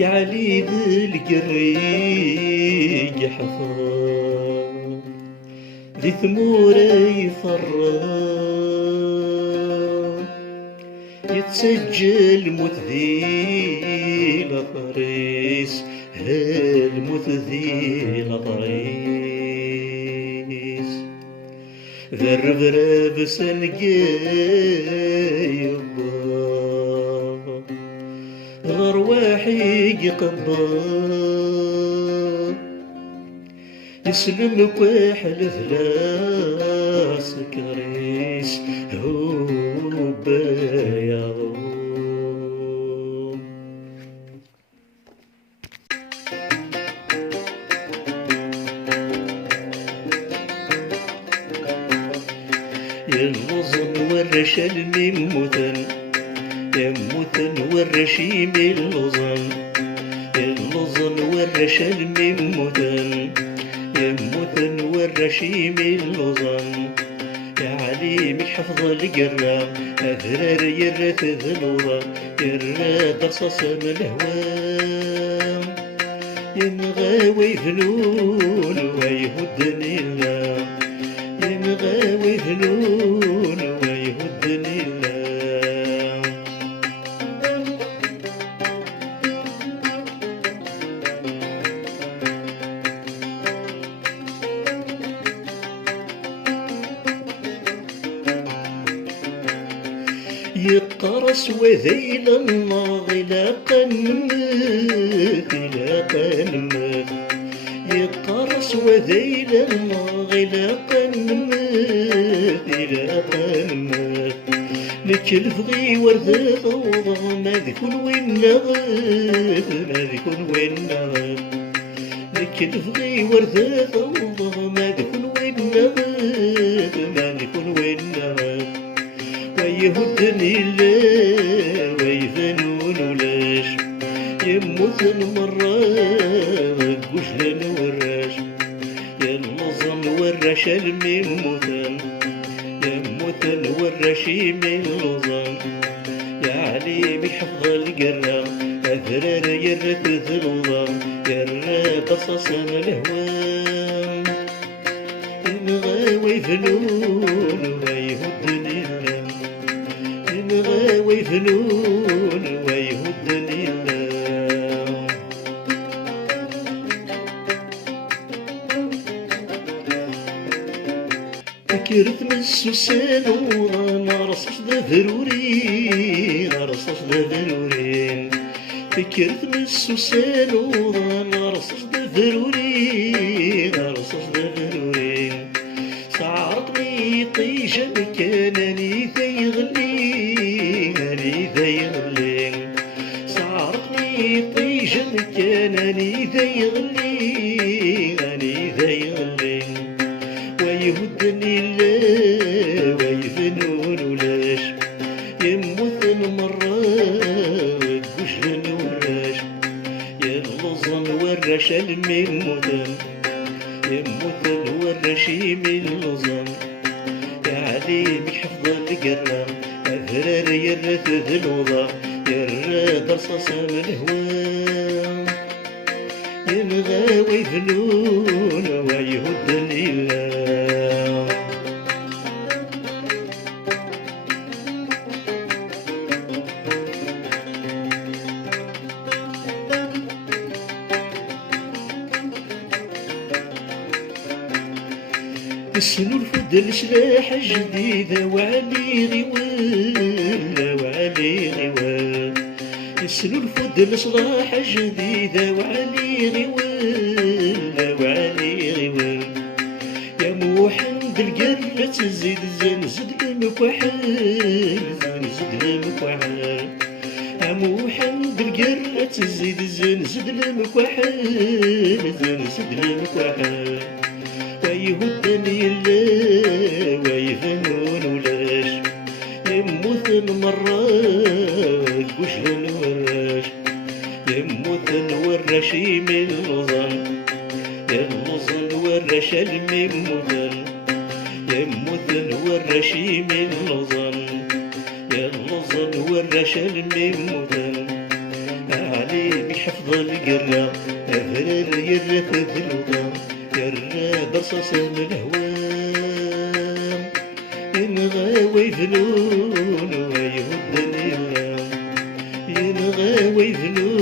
يا علي ذي القريق حفر ذي ثموره يفرق يتسجل موت ذي الأطريس الموت ذي الأطريس ذربرب سنقيب غرواحي يقبر يسلم كحل ثلاث كريس هو بيا ينظم والرشل من متن يموتن والرشيم اللظن والرشل من متن يموتن والرشيم اللظن يا عليم الحفظ القرام أذرار يرث ذنوبا يراد رصاص من الهوام ينغاوي فنون ويهدني الله ينغاوي فنون ويهدني الله يقرص وذيل الناغلة نمث يقرص وذيل الناغلة نمث نكلف غي ورد ضوضة ما ذكون وين نغف نكلف غي ورد ضوضة ما ذكون وين نغف ويهدني الله ويفنون ولاش يموتن مرة قشلن وراش ينظم وراش الموتن يموتن والرشي من لظن يا عليم حفظ القرام أذرار يرث ذنوبا يرى قصص الهوام ينغاوي فنون ويهدني الله ينغاوي فنون ويهدني الله فكرت من السوسان ورانا رصاص ذرورين فكرت من السوسان ورانا رصاص ذرورين صعرتني طيشة مكانني ذيغلي صعرتني طيشة مكانني ذيغلي ويهدني الله ويفنون ولاش يموتن مرة قشلن وراش ينلظن والرشل من متن يموتن والرشي من لظن يا عليم حفظ القرام أذرار يرث ذنوبا يراد رصاص من الهوام ينغاوي فنون ويهدني الله السنو الفدل سلاح جديدة وعلي غوال السنو الفدل سلاح جديدة وعلي غوال يا موحد القرة تزيد زنزد المكوحل يا موحد القرة تزيد زنزد المكوحل ويهدني الله ويفنون ولاش يموتن مرة قشلن وراش يموتن والرشي من لظن والرشل من متن يموتن والرشي من لظن والرشل من متن علي بحفظ يفضل يرى أفرر يرى ففلوطة يرى برصاص من هوام ينغاوي فنون ويهد الإمام ينغاوي فنون